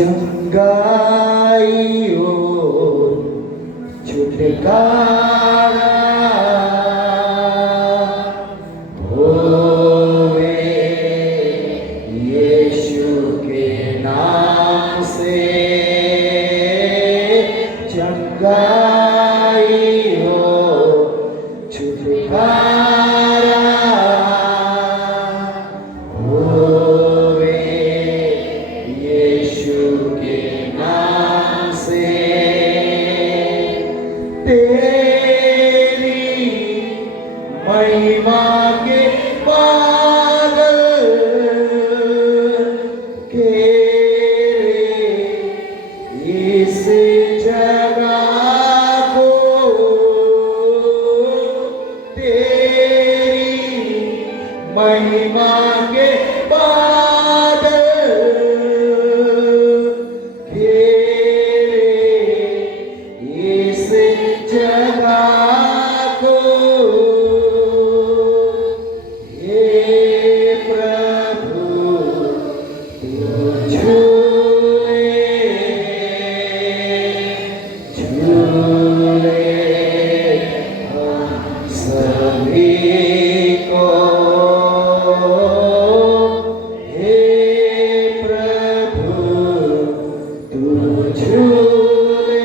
चंगाइयो छुटकारा होवे यीशु के नाम से। चंगाइयो छुटकारा होवे यीशु के नाम से। तेरी महिमा के बादल घेरे इस जगह को। तेरी महिमा के बादल घेरे इस जगह को। हे प्रभु तू झूले झूले हम सभी को। हे प्रभु तू झूले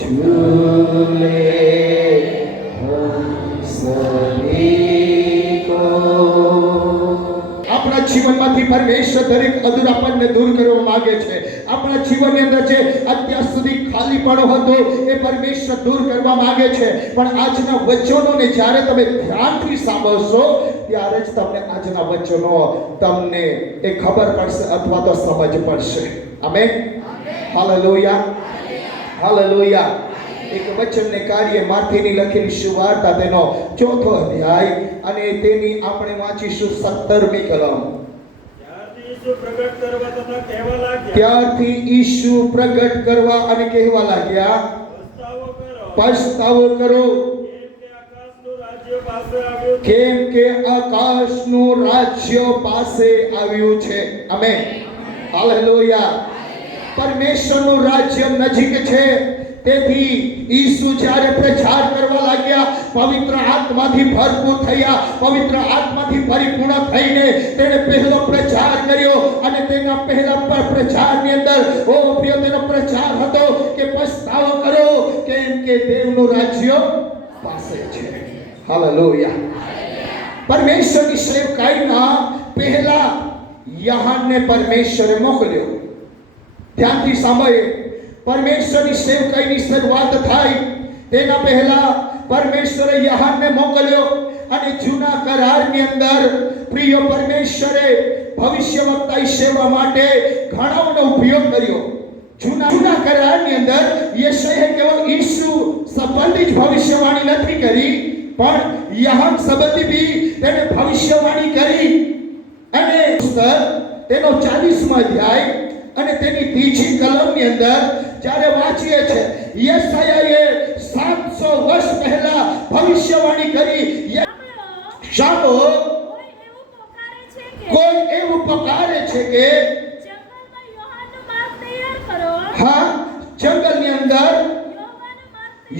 झूले हम सभी को। આપણા જીવનમાંથી પરમેશ્વર દરેક અધૂરાપણને દૂર કરવા માંગે છે. આપણા જીવનની અંદર જે અત્યાર સુધી ખાલીપણો હતો એ પરમેશ્વર દૂર કરવા માંગે છે. પણ આજના વચનોને જ્યારે તમે ધ્યાનથી સાંભળશો ત્યારે જ તમને આજના વચનો તમને એ ખબર પડશે અથવા તો સમજ પડશે. આમેન. Hallelujah hallelujah. એક વચનને કાર્ય માથેની લખેલી સુવાર્તા તેનો 4થો અધ્યાય અને તેની આપણે વાંચીશું 17મી કલમ. ત્યારથી ઈસુ પ્રગટ કરવા અને કહેવા લાગ્યા, પસ્તાવો કરો, કેમ કે આકાશનું રાજ્ય પાસે આવ્યું છે. આમેન. હાલેલુયા. પરમેશ્વરનું રાજ્ય નજીક છે. તેથી ઈસુ જ્યારે પ્રચાર કરવા લાગ્યા, પવિત્ર આત્માથી ભરપૂર થયા, પવિત્ર આત્માથી પરિપૂર્ણ થઈને તેણે પહેલો પ્રચાર કર્યો. અને તેના પહેલા પ્રચારની અંદર ઓ પ્રિય તેનો પ્રચાર હતો કે પસ્તાવો કરો, કેમ કે દેવનું રાજ્ય પાસે છે. હાલેલુયા. પરમેશ્વરની સેવકાઈના પહેલા યહાનને પરમેશ્વરે મોકલ્યો. ધ્યાનથી સાંભળે. પરમેશ્વરની સેવકાઈની શરૂઆત થાય તેના પહેલા પરમેશ્વરે યહાનને મોકલ્યો. અને જૂના કરારની અંદર પ્રિય પરમેશ્વરે ભવિષ્યવક્તાની સેવા માટે ઘણાઓનો ઉપયોગ કર્યો. જૂના કરારની અંદર યશાયાએ કેવળ ઈસુ સંબંધી જ ભવિષ્યવાણી નથી કરી, પણ યહાન સંબંધી બી તેને ભવિષ્યવાણી કરી. અને તેનો 40મો અધ્યાય અને તેની 3જી કલમની અંદર જ્યારે વાંચીએ છે, યશાયાએ 700 વર્ષ પહેલા ભવિષ્યવાણી કરી. સાંભળો, કોઈ એવું પકારે છે કે હા, જંગલની અંદર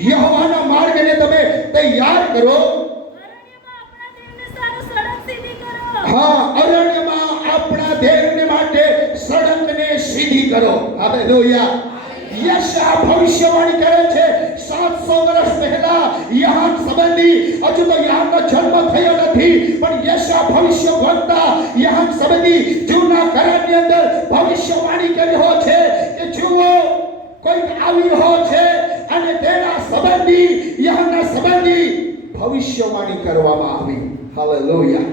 યહોવાના માર્ગને તમે તૈયાર કરો. હા, અરણ્યમાં આપણા દેવને માટે સડકને સીધી કરો. હાલેલુયા. યશાયા ભવિષ્યવાણી કરે છે 700 વર્ષ પહેલા યહાન સંબંધી. હજુ તો યહાનનો જન્મ થયો નથી, પણ યશાયા ભવિષ્યવક્તા યહાન સંબંધી જૂના કરારની અંદર ભવિષ્યવાણી કરી રહ્યો છે કે જુઓ, કોઈ આવી રહ્યો છે અને તેના સંબંધી યહાનના સંબંધી ભવિષ્યવાણી કરવામાં આવી. હાલેલુયા.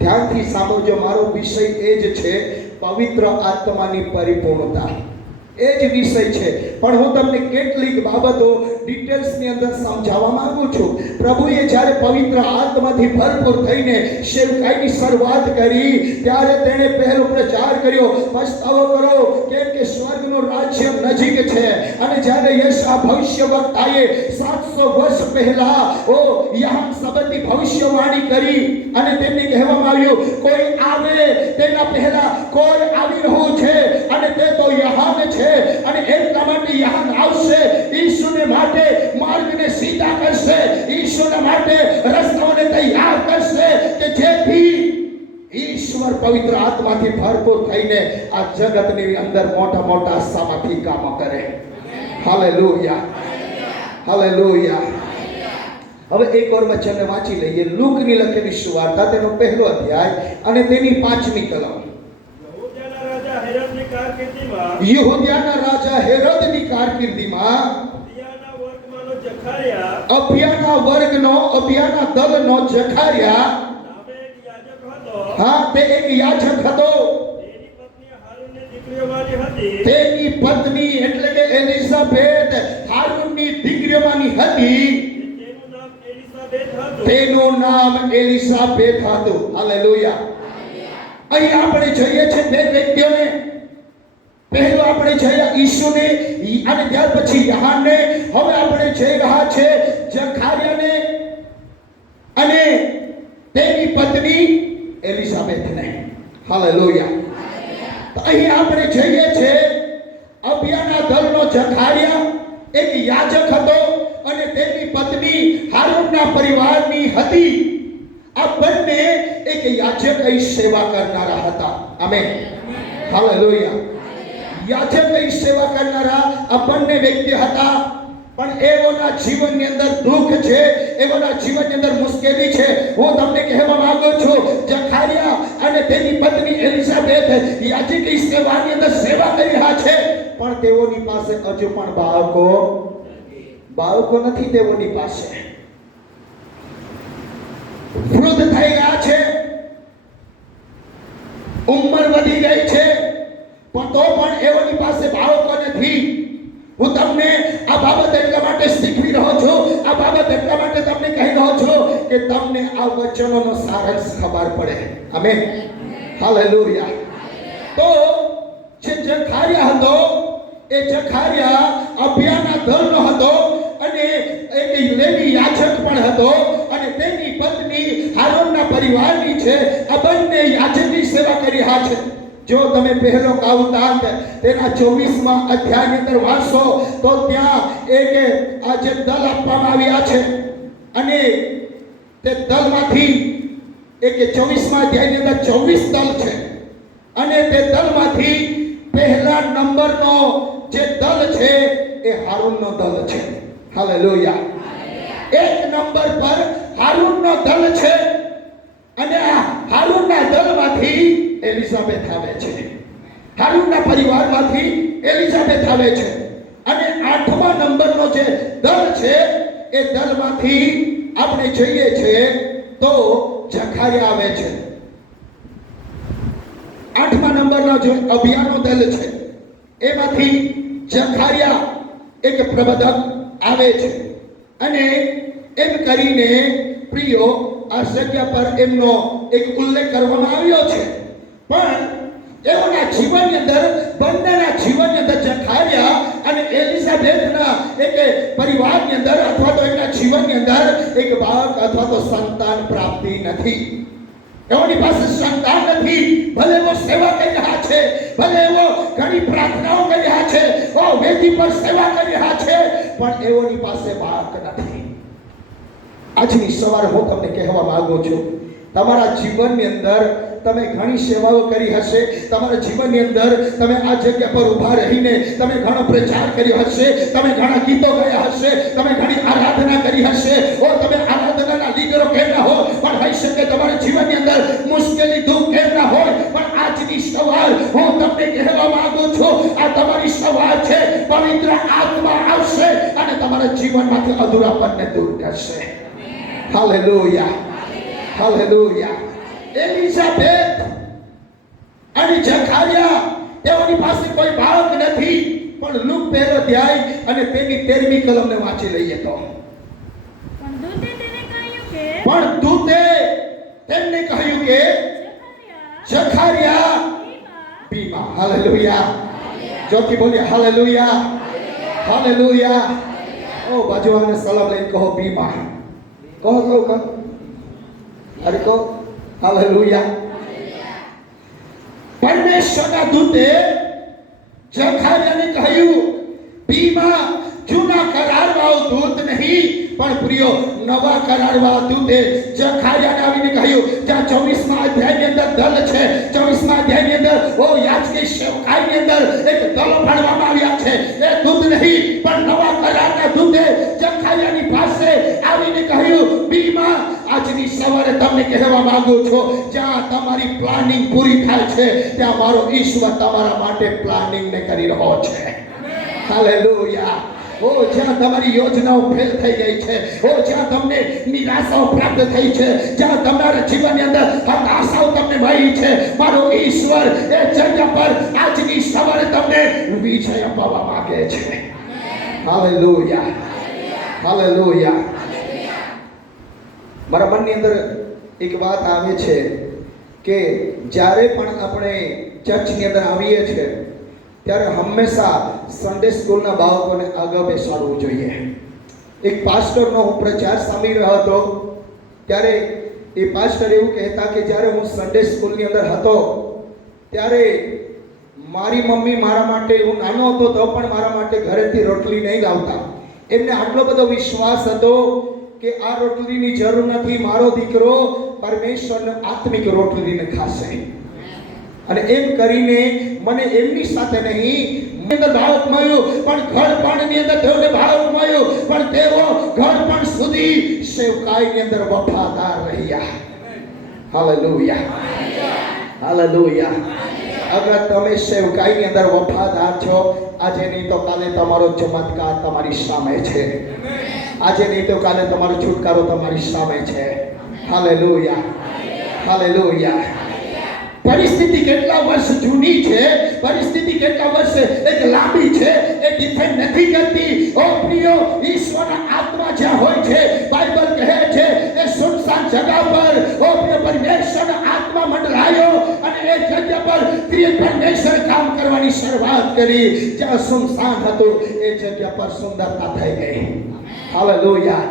ધ્યાનથી સાંભળજો. મારો વિષય એ જ છે પવિત્ર આત્માની પરિપૂર્ણતા. એ જ વિષય છે. પણ હું તમને કેટલીક બાબતો ડિટેલ્સની અંદર સમજાવવા માંગુ છું. પ્રભુએ જ્યારે પવિત્ર આત્માથી ભરપૂર થઈને સેવકાઈની શરૂઆત કરી ત્યારે તેણે પહેલો પ્રચાર કર્યો, પસ્તાવો કરો કેમ કે સ્વર્ગનું રાજ્ય નજીક છે. અને જ્યારે યશા ભવિષ્યવક્તાએ 700 વર્ષ પહેલા યહાન શબ્દની ભવિષ્યવાણી કરી અને તેમને કહેવામાં આવ્યું કોઈ આવે તેના પહેલા કોઈ આવી રહ્યું છે અને તે તો યહાન છે. અને એટલા માટે યહાન આવશે, ઈસુને માટે માર્ગને સીધા કરશે, ઈસુને માટે રસ્તાઓને તૈયાર કરશે કે જેથી ઈશ્વર પવિત્ર આત્માથી ભરપૂર થઈને આ જગતની અંદર મોટા મોટા સામાથી કામો કરે. Hallelujah, hallelujah. હવે એક વાર વચનને વાંચી લઈએ. લૂકની લખેલી સુવાર્તા તેનો પહેલો અધ્યાય અને તેની 5મી કલમ. યહૂદિયાના રાજા હેરોદની કારકિર્દીમાં અભિયાના દળનો જખારિયા તે એક યાજક હતો. તેની પત્ની એટલે કે એલિઝાબેથ હારૂનની દીકરીઓમાંની હતી. તેનું નામ એલિઝાબેથ હતું. હાલેલુયા. અહીં આપણે જોઈએ છે બે વ્યક્તિઓને. પહેલો આપણે જોયા ઈસુને અને ત્યાર પછી યહાનને. હવે આપણે જોઈ રહ્યા છે જખારિયાને અને તેની પત્ની એલિઝાબેથને. હાલેલુયા. તો અહીં આપણે જોઈએ છે અભિયાના દળનો જખારિયા એક યાજક હતો અને તેની પત્ની હારૂનના પરિવારની હતી. આ બંને એક યાજકની સેવા કરનારા હતા. આમેન. હાલેલુયા. યાજકની સેવા કરનારા આ બંને વ્યક્તિ હતા. પણ એઓના જીવનની અંદર દુઃખ છે, એઓના જીવનની અંદર મુશ્કેલી છે. હું તમને કહેવા માંગુ છું જખારિયા અને તેની પત્ની એલિઝાબેથ યાજકની સેવાની અંદર સેવા કરી રહ્યા છે, પણ તેઓની પાસે હજુ પણ બાળકો નથી. તેઓની પાસે વૃદ્ધ થઈ ગયા છે, ઉંમર વધી ગઈ છે, પણ તો પણ એઓની પાસે બાળકો નથી. હું તમને આ બાબત એટલા માટે શીખવી રહ્યો છું, આ બાબત એટલા માટે તમને કહી રહ્યો છું કે તમને આ વચનોનો સારાંશ ખબર પડે. આમેન. હાલેલુયા. તો જે જખારિયા હતો એ જખારિયા અભિયાના દળનો હતો અને એક લેવી યાજક પણ હતો અને તેની પત્ની હારૂનના પરિવારની છે. આ બંને યાજકની સેવા કરી રહ્યા છે. જો તમે પહેલો કાવતાંત તેના 24મા અધ્યાયની અંદર વાંચો તો ત્યાં એક આ જે દળ આપવામાં આવ્યા છે અને તે દળમાંથી એક 24મા અધ્યાયની અંદર 24 દળ છે અને તે દળમાંથી પહેલા નંબરનો જે દળ છે એ હારૂનનો દળ છે. હાલેલુયા. એક નંબર પર હારૂનનો દળ છે અને આ હારૂનના દળમાંથી એલિઝાબેથ આવે છે. હારૂનના પરિવારમાંથી એલિઝાબેથ આવે છે અને 8મા નંબરનો જે દળ છે એ દળમાંથી આપણે જોઈએ છે તો જખારિયા આવે છે. 8મા નંબરનો જે અભિયાનો દળ છે એમાંથી જખારિયા એક પ્રબોધક આવે છે અને એમ કરીને પ્રિયો આ જગ્યા પર એમનો એક ઉલ્લેખ કરવામાં આવ્યો છે. પણ એઓના જીવનની અંદર બંનેના જીવનની અંદર જખારિયા અને એલિઝાબેથના એક પરિવારની અંદર અથવા તો એમના જીવનની અંદર એક બાળક અથવા તો સંતાન પ્રાપ્તિ નથી. એઓની પાસે સંતાન નથી. ભલે એવો સેવા કરી રહ્યા છે, ભલે એવો ઘણી પ્રાર્થનાઓ કરી રહ્યા છે, વેદી પર સેવા કરી રહ્યા છે, પણ એઓની પાસે બાળક નથી. આજની સવારે હું તમને કહેવા માંગુ છું તમારા જીવનની અંદર તમે ઘણી સેવાઓ કરી હશે. તમારા જીવનની અંદર તમે આ જગ્યા પર ઊભા રહીને તમે ઘણો પ્રચાર કર્યો હશે, તમે ઘણા ગીતો ગાયા હશે, તમે ઘણી આરાધના કરી હશે. તમે આરાધનાના લીડરો કેમ ના હો, પણ હોઈ શકે તમારા જીવનની અંદર મુશ્કેલી દુઃખ કેમ ના હોય, પણ આજની સવાર હું તમને કહેવા માંગુ છું આ તમારી સવાર છે. પવિત્ર આત્મા આવશે અને તમારા જીવનમાંથી અધૂરાપનને દૂર કરશે. Hallelujah, hallelujah. એલિઝાબેથ અને જખારિયા તેઓની પાસે કોઈ બાળક નથી. પણ લુક 13 અધ્યાય અને તેની 13મી કલમને વાંચી લઈએ તો. પણ દૂતે તેમને કહ્યું કે જખારિયા બીમા. હાલેલુયા. જોથી બોલીએ હાલેલુયા, હાલેલુયા. ઓ બાજુવાળાને સલામ લઈને કહો બીમા. કહો. અરે કહો હાલેલુયા. પરમેશ્વરના દૂતે જખારિયાને કહ્યું, બીમા જૂના કરારવાળો દૂત નહીં, પણ પ્રિયો નવા કરારવાળા દૂતે જખારિયાને આવીને કહ્યું, જ્યાં 24મા અધ્યાયની અંદર દલ છે, 24મા અધ્યાયની અંદર ઓ યાજકી સેવકાઈની અંદર એક દલ ભણવામાં આવ્યા છે. એ દૂત નહીં પણ નવા કરારના દૂતે જખારિયાની પાસે આવીને કહ્યું, બીમા આજની સવારે તમને કહેવા માંગુ છું, જ્યાં તમારી પ્લાનિંગ પૂરી થાય છે ત્યાં મારો ઈશ્વર તમારા માટે પ્લાનિંગ ને કરી રહ્યો છે. હાલેલુયા. ઓ જ્યાં તમારી યોજનાઓ ફેલ થઈ ગઈ છે, ઓ જ્યાં તમને નિરાશાઓ પ્રાપ્ત થઈ છે, જ્યાં તમારા જીવનની અંદર હતાશાઓ તમને મળી છે, મારો ઈશ્વર એ જગ્યા પર આજની સવારે તમને વિજય અપાવવા માંગે છે. Hallelujah, hallelujah. મારા મનની અંદર એક વાત આવે છે કે જ્યારે પણ આપણે ચર્ચની અંદર આવીએ છીએ ત્યારે હંમેશા સન્ડે સ્કૂલના બાળકોને આગળ બેસાડવું જોઈએ. એક પાસ્ટરનો હું પ્રચાર સાંભળી રહ્યો હતો ત્યારે એ પાસ્ટર એવું કહેતા કે જ્યારે હું સન્ડે સ્કૂલની અંદર હતો ત્યારે મારી મમ્મી મારા માટે, હું નાનો હતો તો પણ મારા માટે ઘરેથી રોટલી નહીં લાવતા. એમને આટલો બધો વિશ્વાસ હતો કે આ રોટલીની જરૂર નથી, મારો દીકરો પરમેશ્વરનો આત્મિક રોટલીને ખાશે. અને એમ કરીને મને એમની સાથે નહીં અંદર બાળક મળ્યું, પણ ઘરપણની અંદર તેઓને બાળક મળ્યું, પણ તેઓ ઘરપણ સુધી સેવકાઈની અંદર વફાદાર રહ્યા. Hallelujah, hallelujah. અગર તમે સેવકાઈની અંદર વફાદાર છો, આજે નહીં તો કાલે તમારો ચમત્કાર તમારી સામે છે. આજે નહીં તો કાલે તમારો છુટકારો તમારી સામે છે. Hallelujah, hallelujah. પરિસ્થિતિ કેટલા વર્ષ જૂની છે, પરિસ્થિતિ કેટલા વર્ષ એક લાંબી છે, એ ડિફેન્ડ નથી કરતી. ઓ પ્રિયો, ઈશ્વરના આત્મા જ્યાં હોય છે, બાઇબલ કહે છે એ સુનસાન જગ્યા પર ઓ પ્રિય પરમેશ્વરનો આત્મા મંડરાયો અને એ જગ્યા પર પ્રિય પરમેશ્વર કામ કરવાની શરૂઆત કરી. જ્યાં સુનસાન હતું એ જગ્યા પર સુંદરતા થઈ ગઈ. હાલેલુયા.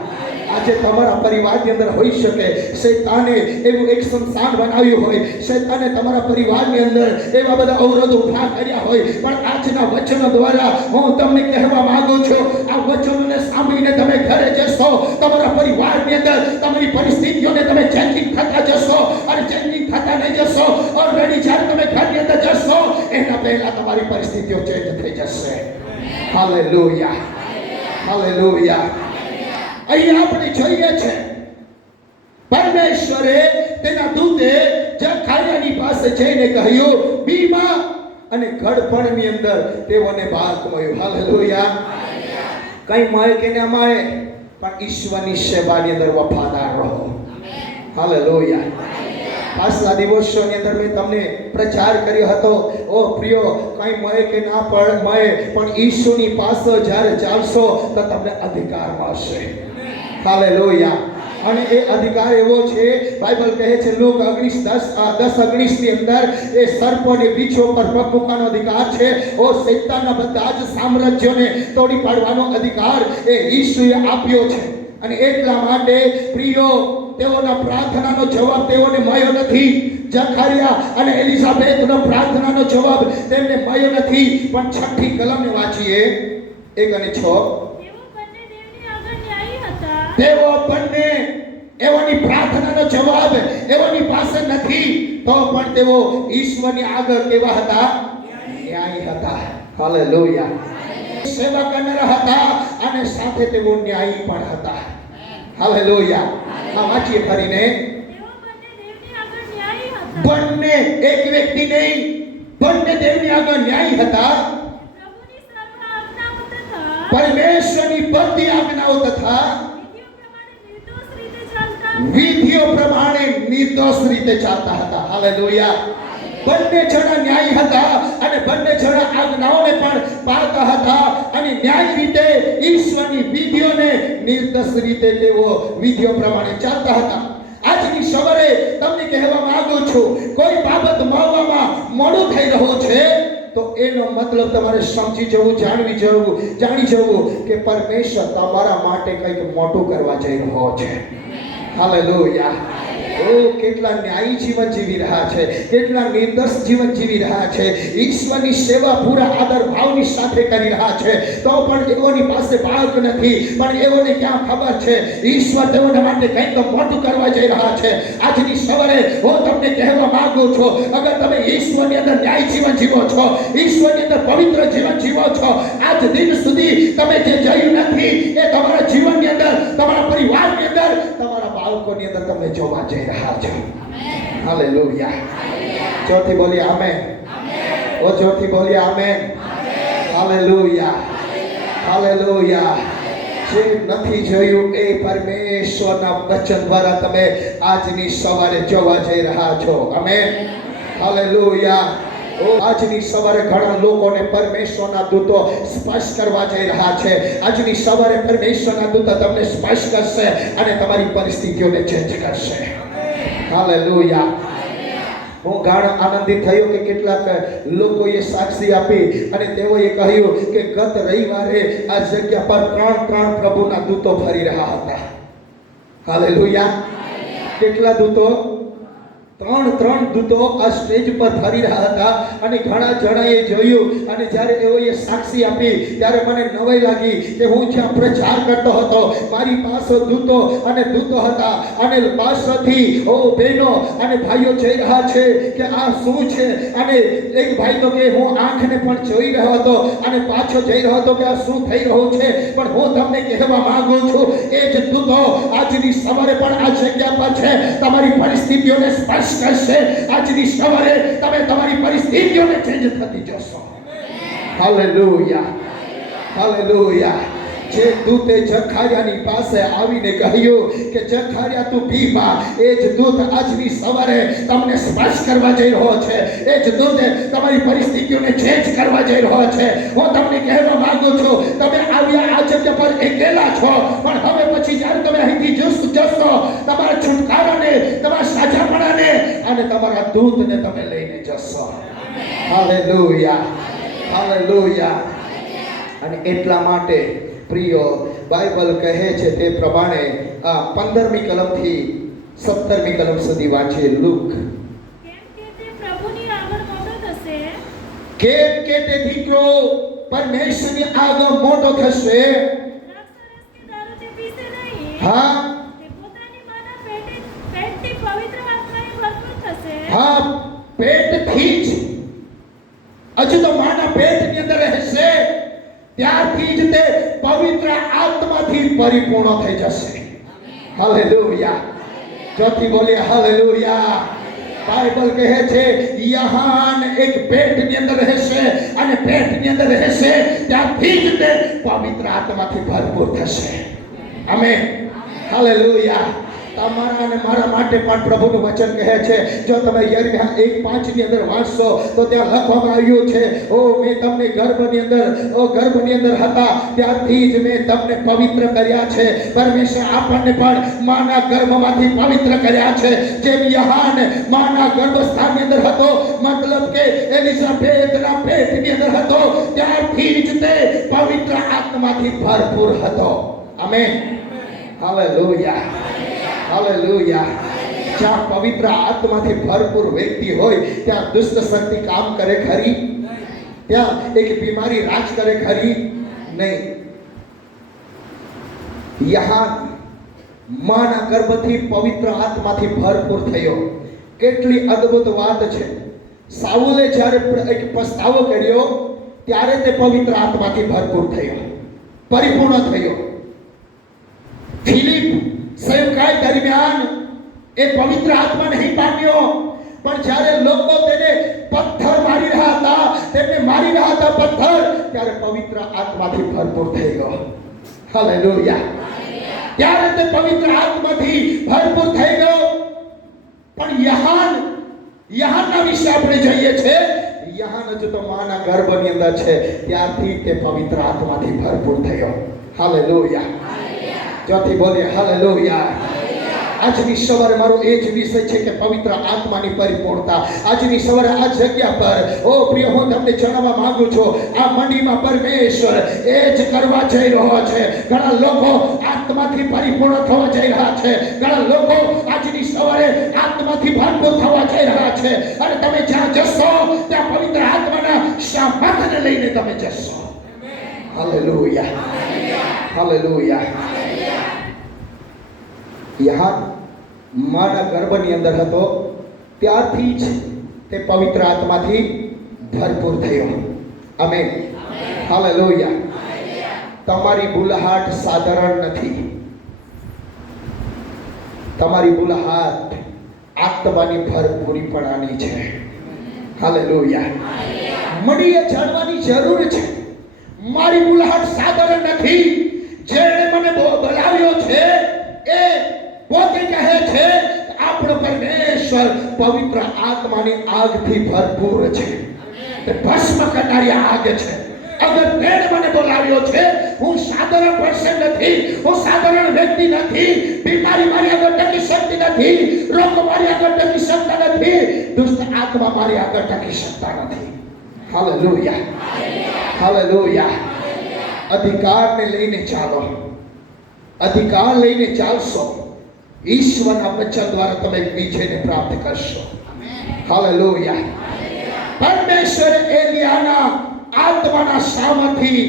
આજે તમારા પરિવારની અંદર હોઈ શકે શૈતાને એવું એક સંસાર બનાવ્યું હોય, શૈતાને તમારા પરિવારની અંદર એવા બધા અવરોધ ઉભા કર્યા હોય, પણ આજના વચનો દ્વારા હું તમને કહેવા માંગુ છું, આ વચનોને સાંભળીને તમે ઘરે જશો, તમારા પરિવારની અંદર તમારી પરિસ્થિતિઓને તમે ચેન્જિંગ થતા જશો. અને ચેન્જિંગ થતા નહીં જશો, ઓલરેડી જ્યારે તમે ઘરની અંદર જશો એના પહેલા તમારી પરિસ્થિતિઓ ચેન્જ થઈ જશે. Hallelujah, hallelujah. અહીં આપણે જોઈએ છે પરમેશ્વરે તેના દૂતે જખારિયાની પાસે જઈને કહ્યું, બીમા. અને ઘડપણની અંદર તેઓને બાળક મળ્યું. હાલેલુયા. કઈ મળે કે ના મળે, પણ ઈશ્વરની સેવાની અંદર વફાદાર રહો. હાલેલુયા. પાછલા દિવસોની અંદર મેં તમને પ્રચાર કર્યો હતો, ઓ પ્રિયો, કઈ મળે કે ના પણ મળે, પણ ઈશ્વરની પાસે જ્યારે ચાલશો તો તમને અધિકાર મળશે. હાલેલુયા. અને એ અધિકાર એવો છે, બાઇબલ કહે છે લુક 10:19 ની અંદર એ સર્પ અને બીછો પર પગ મૂકવાનો અધિકાર છે. ઓ શૈતાનના બધા જ સામ્રાજ્યોને તોડી પાડવાનો અધિકાર એ ઈશ્વરે આપ્યો છે. અને એટલા માટે પ્રિયો, તેઓના પ્રાર્થનાનો જવાબ તેઓને મળ્યો નથી. જખારિયા અને એલિઝાબેથનો પ્રાર્થનાનો જવાબ તેમને મળ્યો નથી. પણ 6ઠી કલમને વાંચીએ 1 અને 6. તેઓ બંને, એઓની પ્રાર્થનાનો જવાબ એઓની પાસે નથી, તો પણ તેઓ ઈશ્વરની આગળ કેવા હતા? ન્યાયી હતા. હાલેલુયા. સેવા કરનારા હતા અને સાથે તેઓ ન્યાયી પણ હતા. હાલેલુયા. આ વાંચીએ ફરીને. બંને, એક વ્યક્તિ નહીં, બંને દેવની આગળ ન્યાયી હતા. પરમેશ્વરની બધી આજ્ઞાઓ તથા વિધિઓ પ્રમાણે નિર્દોષ રીતે ચાલતા હતા. હાલેલુયા. બંને જણા ન્યાયી હતા અને બંને જણા આજ્ઞાઓને પણ પાળતા હતા અને ન્યાય રીતે ઈશ્વરની વિધિઓને નિર્દોષ રીતે તેઓ વિધિઓ પ્રમાણે ચાલતા હતા. આજની સવારે તમને કહેવા માંગુ છું, કોઈ બાબત મળવામાં મોડું થઈ રહ્યું છે તો એનો મતલબ તમારે સમજી જવું, જાણી જવું કે પરમેશ્વર તમારા માટે કંઈક મોટું કરવા જઈ રહ્યો છે. હાલેલુયા. ઓ કેટલા ન્યાયી જીવન જીવી રહ્યા છે, કેટલા નિર્દોષ જીવન જીવી રહ્યા છે, ઈશ્વરની સેવા પૂરા આદર ભાવની સાથે કરી રહ્યા છે, તો પણ એઓની પાસે બાળક નથી. પણ એઓને ક્યાં ખબર છે ઈશ્વર તેઓના માટે કંઈક મોટું કરવા જઈ રહ્યા છે. આજની સવારે હું તમને કહેવા માંગુ છું, અગર તમે ઈશ્વરની અંદર ન્યાય જીવન જીવો છો, ઈશ્વરની અંદર પવિત્ર જીવન જીવો છો, આજ દિન સુધી તમે જે જોયું નથી એ તમારા જીવનની અંદર, તમારા પરિવારની અંદર, તમારા બાળકોની અંદર તમે જોવા જઈ રહ્યા છો. હાલેલુયા. જોરથી બોલીએ આમેન. ઓ જોરથી બોલીએ આમેન. હાલેલુયા. હાલેલુયા. જે નથી જોયું એ પરમેશ્વરના વચન દ્વારા તમે આજની સવારે જોવા જઈ રહ્યા છો. આમેન. હાલેલુયા. આજની સવારે ઘણા લોકોને પરમેશ્વરના દૂતો સ્પર્શ કરવા જઈ રહ્યા છે. આજની સવારે પરમેશ્વરના દૂતો તમને સ્પર્શ કરશે અને તમારી પરિસ્થિતિઓને ચેન્જ કરશે. હાલેલુયા. હું ઘણા આનંદિત થયો કે કેટલાક લોકોએ સાક્ષી આપી અને તેઓએ કહ્યું કે ગત રવિવારે આ જગ્યા પર ત્રણ પ્રભુના દૂતો ફરી રહ્યા હતા. હાલેલુયા. કેટલા દૂતો? ત્રણ દૂતો આ સ્ટેજ પર ફરી રહ્યા હતા અને ઘણા જણાએ જોયું અને જ્યારે એઓએ સાક્ષી આપી ત્યારે મને નવાઈ લાગી કે હું જ્યાં પ્રચાર કરતો હતો મારી પાસે દૂતો હતા અને પાસેથી બહેનો અને ભાઈઓ જઈ રહ્યા છે કે આ શું છે. અને એક ભાઈ તો કે હું આંખને પણ જોઈ રહ્યો હતો અને પાછો જઈ રહ્યો હતો કે આ શું થઈ રહ્યું છે. પણ હું તમને કહેવા માંગુ છું, એ જ દૂતો આજની સવારે પણ આ જગ્યા પર છે. તમારી પરિસ્થિતિઓને સ્પર્શ કરશે. આજની સવારે તમે તમારી પરિસ્થિતિઓને ચેન્જ થતી જોશો. હાલેલુયા. હાલેલુયા. જે દૂતે જખારિયાની પાસે આવીને કહ્યું કે જખારિયા તું ભીમાં, એ જ દૂત આજની સવારે તમને સ્પર્શ કરવા જઈ રહ્યો છે. એ જ દૂતે તમારી પરિસ્થિતિઓને ચેન્જ કરવા જઈ રહ્યો છે. હું તમને કહેવા માંગુ છું, તમે આવ્યા આ જગ્યા પર એકેલા છો, પણ હવે પછી જ્યારે તમે અહીંથી જશો તમારા છુટકારાને, તમારા સાજાપણાને અને તમારા દૂતને તમે લઈને જશો. હાલેલુયા. હાલેલુયા. અને એટલા માટે પ્રિયો બાઇબલ કહે છે તે પ્રમાણે આ 15મી કલમથી 17મી કલમ સુધી વાંચીએ. લુક. કેમ કે તે દીકરો પરમેશ્વરની આગળ મોટો થશે. હા. હા, પેટથી જ હજુ તો માના પેટની અંદર રહેશે ત્યારથી જ તે પવિત્ર આત્માથી પરિપૂર્ણ થઈ જશે. હાલેલુયા. જોથી બોલીએ હાલેલુયા. બાઇબલ કહે છે યહાન એક પેટની અંદર રહેશે અને પેટની અંદર રહેશે ત્યારથી જ તે પવિત્ર આત્માથી ભરપૂર થશે. આમેન. હાલેલુયા. તમારા અને મારા માટે પણ પ્રભુનું વચન કહે છે. જો તમે યર્મિયા 1:5 ની અંદર વાંચશો તો ત્યાં લખવામાં આવ્યું છે, મેં તમને ગર્ભની અંદર હતા ત્યારથી જ મેં તમને પવિત્ર કર્યા છે. પરમેશ્વર આપણને પણ માના ગર્ભમાંથી પવિત્ર કર્યા છે. જેમ યહાન માના ગર્ભસ્થાનની અંદર હતો, મતલબ કે એલિઝાબેથના પેટની અંદર હતો, ત્યારથી જ તે પવિત્ર આત્માથી ભરપૂર હતો. આમેન. હાલેલુયા. હાલેલુયા. જ્યાં પવિત્ર આત્માથી ભરપૂર વ્યક્તિ હોય ત્યાં દુષ્ટ શક્તિ કામ કરે ખરી? ત્યાં એક બીમારી રાજ કરે ખરી? નહીં. યહાન માના ગર્ભથી પવિત્ર આત્માથી ભરપૂર થયો. કેટલી અદ્ભુત વાત છે. સાઉલે જ્યારે એક પસ્તાવો કર્યો ત્યારે તે પવિત્ર આત્માથી ભરપૂર થયો, પરિપૂર્ણ થયો. ફિલિપ સેવકાઈ દરમિયાન એ પવિત્ર આત્મા નહીં પામ્યો, પણ જ્યારે લોકો તેને પથ્થર મારી રહ્યા હતા, તેમને મારી રહ્યા હતા પથ્થર, ત્યારે પવિત્ર આત્માથી ભરપૂર થઈ ગયો. હાલેલુયા. ત્યારે તે પવિત્ર આત્માથી ભરપૂર થઈ ગયો. પણ યહાનના વિશે આપણે જોઈએ છે. યહાન હજુ તો માના માના ગર્ભની અંદર છે ત્યારથી તે પવિત્ર આત્માથી ભરપૂર થયો. હાલેલુયા. જોથી બોલે હાલેલુયા. આજની સવારે મારો એ જ વિષય છે કે પવિત્ર આત્માની પરિપૂર્ણતા. આજની સવારે આ જગ્યા પર ઓ પ્રિય હું તમને જણાવવા માંગુ છું, આ મંડીમાં પરમેશ્વર એ જ કરવા જઈ રહ્યો છે. ઘણા લોકો આત્માથી પરિપૂર્ણ થવા જઈ રહ્યા છે. ઘણા લોકો આજની સવારે આત્માથી ભરપૂર થવા જઈ રહ્યા છે. અને તમે જ્યાં જશો ત્યાં પવિત્ર આત્માના સામર્થ્યને લઈને તમે જશો. હાલેલુયા. હાલેલુયા. યહાન માના ગર્ભની અંદર હતો ત્યારથી જ તે પવિત્ર આત્માથી ભરપૂર થયો. આમેન. હાલેલુયા. તમારી બુલાહાટ સાધારણ નથી. તમારી બુલાહાટ આત્માની ભરપૂરીપણાની છે. હાલેલુયા. મળીએ જાણવાની જરૂર છે. મારી બુલાહાટ સાધારણ નથી. જેણે મને બોલાવ્યો છે એ પોતે કહે છે આપણો પરમેશ્વર પવિત્ર આત્માની આગથી ભરપૂર છે. તે ભસ્મ કરનારી આગ છે. અગર તેણે મને બોલાવ્યો છે, હું સાધારણ પર્સન નથી, હું સાધારણ વ્યક્તિ નથી. બીમારી મારી આગળ ટકી શકતી નથી, રોગ મારી આગળ ટકી શકતા નથી, દુષ્ટ આત્મા મારી આગળ ટકી શકતા નથી. હાલેલુયા. હાલેલુયા. અધિકારને લઈને ચાલો. અધિકાર લઈને ચાલશો, ઈશ્વરના વચન દ્વારા તમે વિજયને પ્રાપ્ત કરશો. હાલેલુયા. પરમેશ્વર એલિયાના આત્માના સામર્થ્યથી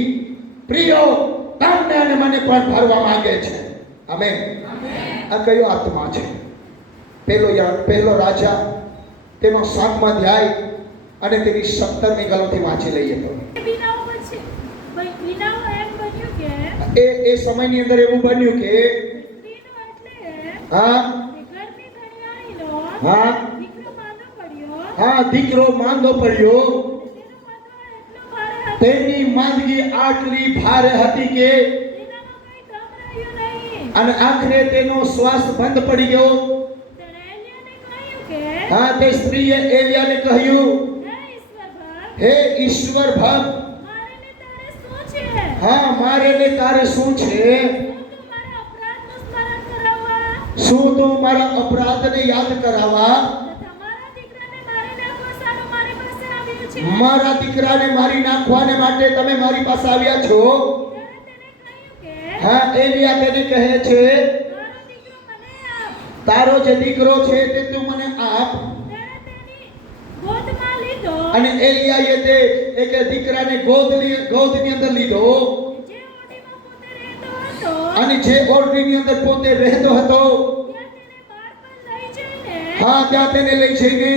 પ્રિયો તમને અને મને પણ ભરવા માંગે છે. આમેન. આ કયો આત્મા છે? પહેલો રાજા તેનો 7મા અધ્યાય અને તેની 17મી કલમથી વાંચી લઈએ તો એ સમયની અંદર એવું બન્યું કે દીકરો માંદો પડ્યો. તેની માંદગી આટલી ભારે હતી કે અને આખરે તેનો શ્વાસ બંધ પડી ગયો. તે સ્ત્રીએ એલિયાને કહ્યું, હે ઈશ્વર ભક્ત, મારે ને તારે શું છે? શું તું મારા અપરાધને યાદ કરાવવા મારા દીકરાને મારી નાખવાને માટે તમે મારી પાસે આવ્યા છો? એલિયા તેને કહે છે, તારો જે દીકરો છે તે તું મને આપ. અને એલિયાએ તે એક દીકરાને ગોદની અંદર લીધો અને જે ઓરડીની અંદર પોતે રહેતો હતો ત્યાં તેને લઈ જઈને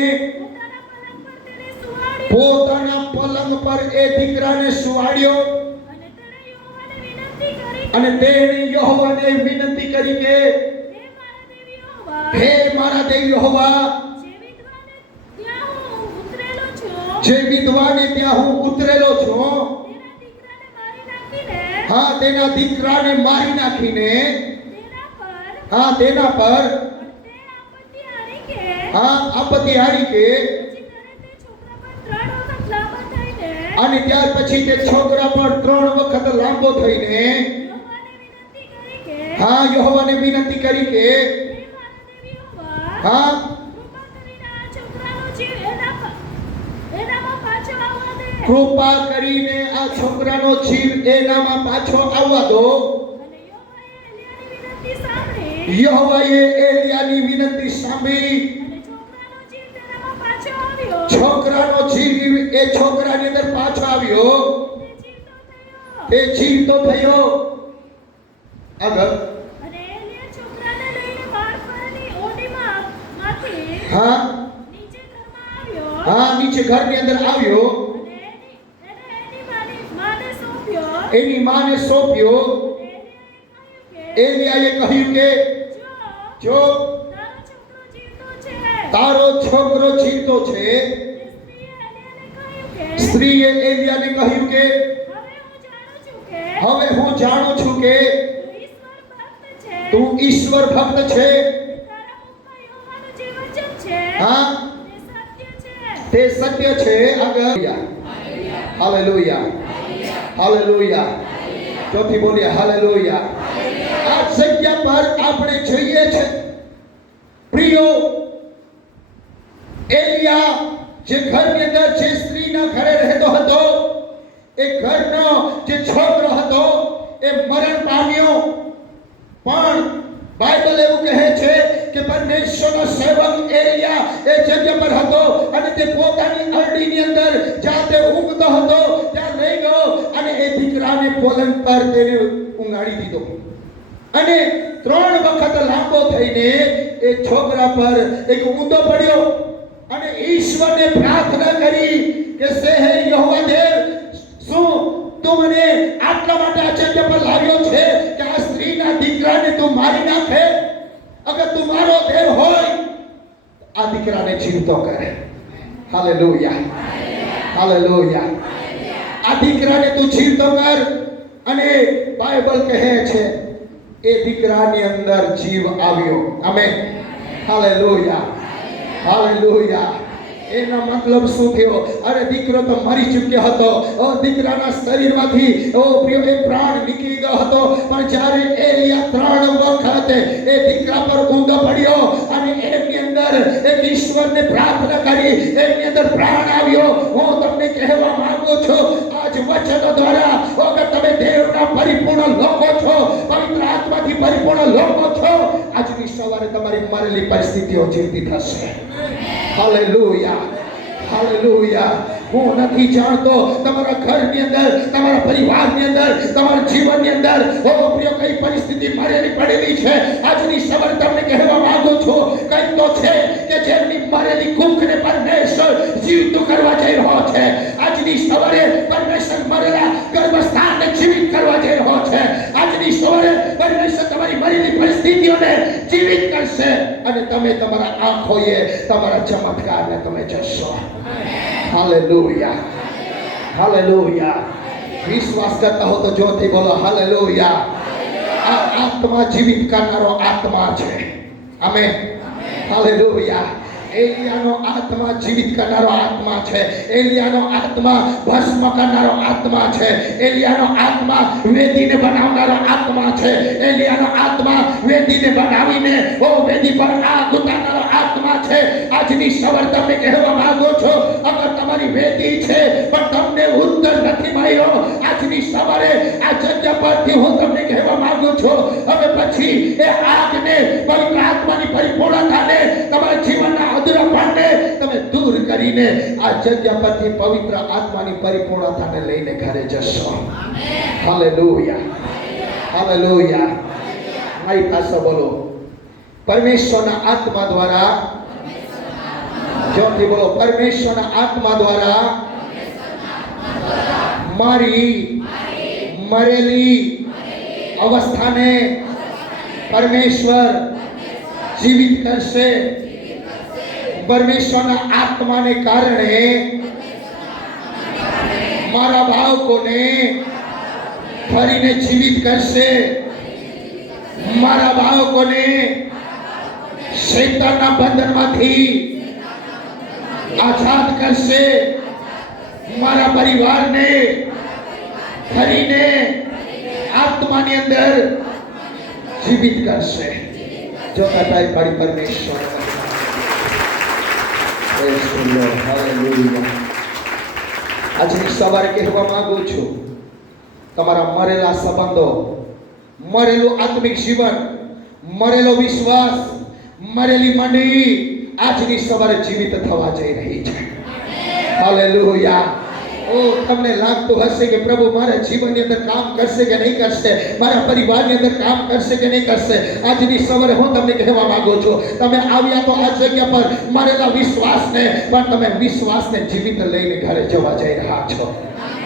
પોતાના પલંગ પર એ દીકરાને સુવાડ્યો. અને તેણે યહોવાને વિનંતી કરી કે હે મારા દેવ યહોવા, જે વિધવાને ત્યાં હું ઉતરેલો છું, તેના દીકરાને મારી નાખીને તેના પર આપત્તિ હારી કે અને ત્યાર પછી તે છોકરા પર 3 વખત લાંબો થઈને યહોવાને વિનંતી કરી કે કૃપા કરીને આ છોકરાનો જીવ એનામાં પાછો આવવા દો. યહોવાએ એલિયાની વિનંતી સાંભળી છોકરાનો જીવ એ છોકરાની અંદર પાછો આવ્યો. તે જીવતો થયો. આગળ નીચે ઘરની અંદર આવ્યો. એની માને સોંપ્યો. એલિયાએ કહ્યું કે જો તારો છોકરો જીવતો છે. સ્ત્રીએ એલિયાને કહ્યું કે હવે હું જાણું છું કે તું ઈશ્વર ભક્ત છે. તે સત્ય છે. આગળ હાલેલુયા, હાલેલુયા. ચોથી બોલીએ હાલેલુયા. આ જગ્યા પર આપણે જોઈએ છે પ્રિયો, એલિયા જે ઘરની અંદર જે સ્ત્રીના ઘરે રહેતો હતો, એ ઘરનો જે છોકરો હતો એ મરણ પામ્યો. પણ બાઇબલ એવું કહે છે કે પરમેશ્વરનો સેવક એલિયા એ જગ્યા પર હતો અને તે પોતાની અરડીની અંદર જ્યાં તે ઊંઘતો હતો ત્યાં લઈ ગયો અને એ દીકરાને પલંગ પર તેને ઊંઘાડી દીધો. અને 3 વખત લાંબો થઈને એ છોકરા પર એક ઊંધો પડ્યો અને ઈશ્વરને પ્રાર્થના કરી કે હે યહોવા દેવ, શું તું મને આટલા માટે આ જગ્યા પર લાવ્યો છે કે આ સ્ત્રીના દીકરાને તું મારી નાખે? અગર તું મારો દેવ હોય આ દીકરાને જીવતો કરે. Hallelujah, hallelujah. આ દીકરાને તું જીવતો કર. અને બાઇબલ કહે છે એ દીકરાની અંદર જીવ આવ્યો. Amen, hallelujah, hallelujah. એનો મતલબ શું થયો? અરે દીકરો તો મરી ચૂક્યો હતો, દીકરાના શરીરમાંથી પ્રિય એ પ્રાણ નીકળી ગયો હતો. પણ જ્યારે એલિયા 3 વખત એ દીકરા પર ઊંઘો પડ્યો અને એની અંદર એક ઈશ્વરને પ્રાર્થના કરી, એની અંદર પ્રાણ આવ્યો. હું તમને કહેવા માંગુ છું આજ વચનો દ્વારા, અગર તમે દેવના પરિપૂર્ણ લોકો છો, પવિત્ર આત્માથી પરિપૂર્ણ લોકો છો, આજની સવારે તમારી મરેલી પરિસ્થિતિઓ જીવતી થશે. Hallelujah, hallelujah. હું નથી જાણતો તમારા ઘરની અંદર, તમારા પરિવારની અંદર, તમારા જીવનની અંદર પ્રિય કઈ પરિસ્થિતિ મરેલી પડેલી છે. આજની સવારે તમને કહેવા માંગુ છું કંઈક તો છે કે જેમની મરેલી કુખને પરમેશ્વર જીવતું કરવા જઈ રહ્યો છે. આજની સવારે પરમેશ્વર મરેલા ગર્ભસ્થાનને જીવિત કરવા જઈ રહ્યો છે. આજની સવારે પરમેશ્વર તમારી મરેલી પરિસ્થિતિઓને જીવિત કરશે અને તમે તમારા આંખોએ તમારા ચમત્કારને તમે જોશો. Hallelujah, hallelujah. વિશ્વાસ કરતા હો તો જોરથી બોલો હાલેલુયા. આ આત્મા જીવિત કરનારો આત્મા છે. Amen, hallelujah. એલિયાનો આત્મા જીવિત કરનારો આત્મા છે. એલિયાનો આત્મા ભસ્મ કરનારો આત્મા છે. એલિયાનો આત્મા વેદીને બનાવનારો આત્મા છે. એલિયાનો આત્મા વેદીને બનાવીને વેદી પર આગ ઉતારનારો આત્મા છે. આજની સવાર તમને કહેવા માંગુ છું, અગર તમારી વેદી છે પણ તમને ઉત્તર નથી મળ્યો, આજની સવારે આ જગ્યા પરથી હું તમને કહેવા માંગુ છું, હવે પછી એ આગને પવિત્ર આત્માની પરિપૂર્ણતાને તમારા જીવનના અધૂરાપણને તમે દૂર કરીને આ જગ્યા પરથી પવિત્ર આત્માની પરિપૂર્ણતાને લઈને ઘરે જશો. Hallelujah, hallelujah. મારી પાસે બોલો પરમેશ્વરના આત્મા દ્વારા, જોરથી બોલો પરમેશ્વરના આત્મા દ્વારા મારી મરેલી અવસ્થાને પરમેશ્વર જીવિત કરશે. પરમેશ્વરના આત્માને કારણે મારા બાળકોને ફરીને જીવિત કરશે. મારા બાળકોને શૈતાનના બંધનમાંથી આઝાદ કરશે. મારા પરિવારને ફરીને આત્માની અંદર જીવિત કરશે. જો કટાઈ પડી પરમેશ્વર. આજની સવારે કહેવા માંગુ છું, તમારા મરેલા સંબંધો, મરેલું આત્મિક જીવન, મરેલો વિશ્વાસ, મરેલી મંડળી આજની સવારે જીવિત થવા જઈ રહી છે. હાલેલુયા. તમને લાગતું હશે કે પ્રભુ મારા જીવનની અંદર કામ કરશે કે નહીં કરશે, મારા પરિવારની અંદર કામ કરશે કે નહીં કરશે. આજની સવારે હું તમને કહેવા માંગુ છું, તમે આવ્યા તો આ જગ્યા પર મરેલા વિશ્વાસને, પણ તમે વિશ્વાસને જીવિત લઈને ઘરે જવા જઈ રહ્યા છો.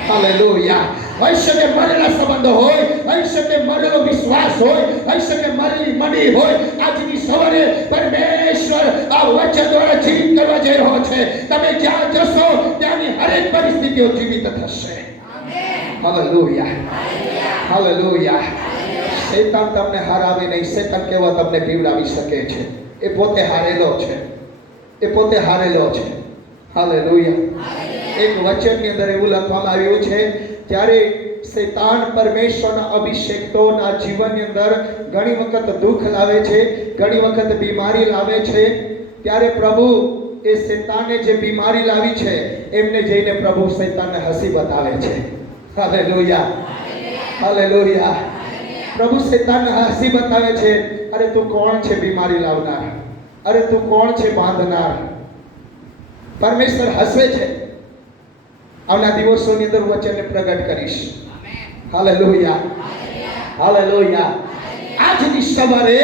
હાલેલુયા. હોઈ શકે મરેલા સંબંધો હોય, હોઈ શકે મરેલો વિશ્વાસ હોય, હોઈ શકે મરેલી મંડળી હોય, આજની સવારે પરમેશ્વર આ વચન દ્વારા જીવિત કરવા જઈ રહ્યો છે. તમે જ્યાં જશો ત્યાંની હરેક પરિસ્થિતિઓ જીવિત થશે. Hallelujah, hallelujah. શૈતાન તમને હરાવે નહીં. શૈતાન કેવા તમને પીવડાવી શકે છે? એ પોતે હારેલો છે, એ પોતે હારેલો છે. હાલેલુયા. એક વચનની અંદર એવું લખવામાં આવ્યું છે, જ્યારે શૈતાન પરમેશ્વરના અભિષેક્તોના જીવનની અંદર ઘણી વખત દુઃખ લાવે છે, ઘણી વખત બીમારી લાવે છે, ત્યારે પ્રભુ એ શૈતાને જે બીમારી લાવી છે એમને જઈને પ્રભુ શૈતાનને હસી બતાવે છે. Hallelujah, hallelujah. પ્રભુ શૈતાનને હસી બતાવે છે, અરે તું કોણ છે બીમારી લાવનાર, અરે તું કોણ છે બાંધનાર. પરમેશ્વર હસે છે. આવના દિવસોની અંદર વચનને પ્રગટ કરીશ. Hallelujah, hallelujah. આજની સવારે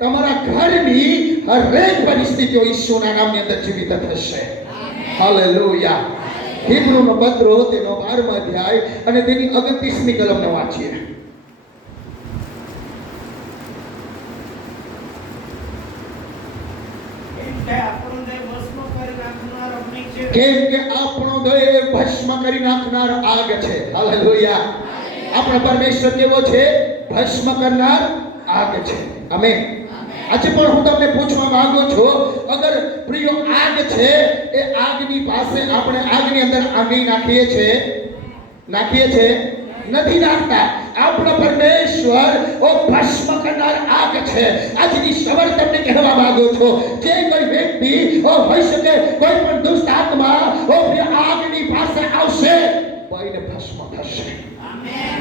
તમારા ઘરની હરેક પરિસ્થિતિઓ ઈસુના નામની અંદર જીવિત થશે. હાલેલુયા. હિબ્રુનો પત્રો તેનો 12મો અધ્યાય અને તેની 29મી કલમને વાંચીએ. કેમ કે આપણો દેહ ભસ્મ કરી નાખનાર આગ છે. હાલેલુયા. આપણો પરમેશ્વર કેવો છે? ભસ્મ કરનાર આગ છે. આમેન. આજે પણ હું તમને પૂછવા માંગુ છું, અગર પ્રિયો આગ છે, એ આગની પાસે આપણે આગની અંદર આંગળી નાખીએ છે નથી નાખતા. આપણા પરમેશ્વર ઓ ભસ્મ કરનાર આગ છે. આજની સવાર તમને કહેવા માંગુ છું, જે કોઈ વ્યક્તિ હોઈ શકે, કોઈ પણ દુષ્ટ આત્મા આગની પાસે આવશે, કોઈને ભસ્મ થશે.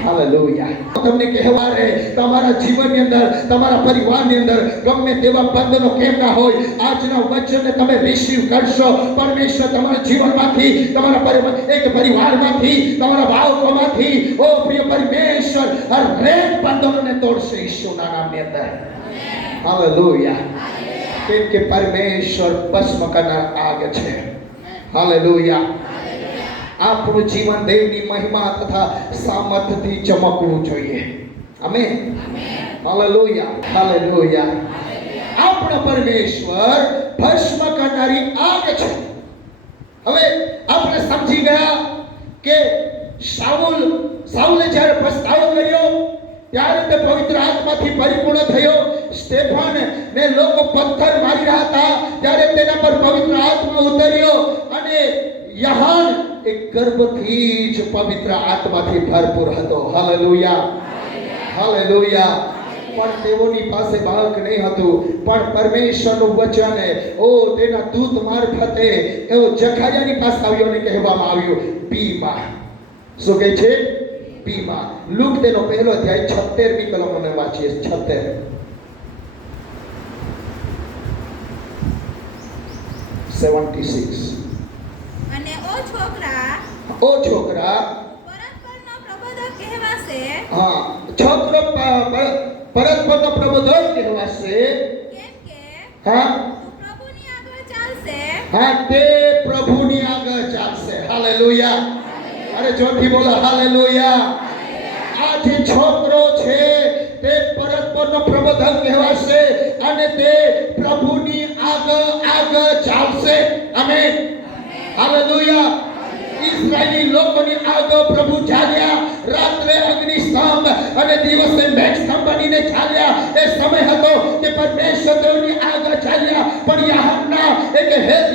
હાલેલુયા. તમને કહેવા રહે, તમારા જીવનની અંદર, તમારા પરિવારની અંદર ગમે તેવા બંધનો કેમ ના હોય, આજના વચનને તમે રિસીવ કરશો, પરમેશ્વર તમારા જીવનમાંથી, તમારા એક પરિવારમાંથી, તમારા બાળકોમાંથી, ઓ પ્રિય પરમેશ્વર હરેક બંધનોને તોડશે ઈસુના નામની અંદર. હાલેલુયા. કેમ કે પરમેશ્વર ભસ્મ કરનાર આગ છે. હાલેલુયા. આપણું જીવન દેવની મહિમા તથા સામર્થ્યથી ચમકવું જોઈએ. આમેન. Hallelujah, hallelujah. આપણો પરમેશ્વર ભસ્મ કરનારી આગ છે. હવે આપણે સમજી ગયા કે સાઉલે જ્યારે પસ્તાવો કર્યો ત્યારે તે પવિત્ર આત્માથી પરિપૂર્ણ થયો. સ્ટેફન ને લોકો પથ્થર મારી રહ્યા હતા ત્યારે તેના પર પવિત્ર આત્મા ઉતર્યો અને યહાન એક ગર્ભથી જ પવિત્ર આત્માથી ભરપૂર હતો. Hallelujah, hallelujah. પણ તેઓની પાસે બાળક નહીં હતું, પણ પરમેશ્વરનું વચન તેના દૂત મારફતે એવો જખારિયાની પાસે આવ્યો અને કહેવામાં આવ્યું, પીમાં. શું કહે છે? પીમાં. લુક તેનો 1લો અધ્યાય 76મી કલમને વાંચીએ. 76. અને ઓ છોકરા પરસ્પરનો પ્રબોધક કહેવાશે. હા, છોકરો પરસ્પરનો પ્રબોધક કહેવાશે. કેમ કે હા, પ્રભુની આગળ ચાલશે. હા, તે પ્રભુની આગળ ચાલશે. હાલેલુયા. અરે જોરથી બોલો હાલેલુયા. આ જે છોકરો છે તે પરસ્પરનો પ્રબોધક કહેવાશે અને તે પ્રભુની આગળ ચાલશે. આમેન. હાલેલુયા. ઇઝરાયલી લોકોની આગળ પ્રભુ ચાલ્યા. રાત્રે અગ્નિસ્તંભ અને દિવસે મેઘસ્તંભ બનીને ચાલ્યા. એ સમય હતો કે પરમેશ્વર તેઓની આગળ ચાલ્યા. પણ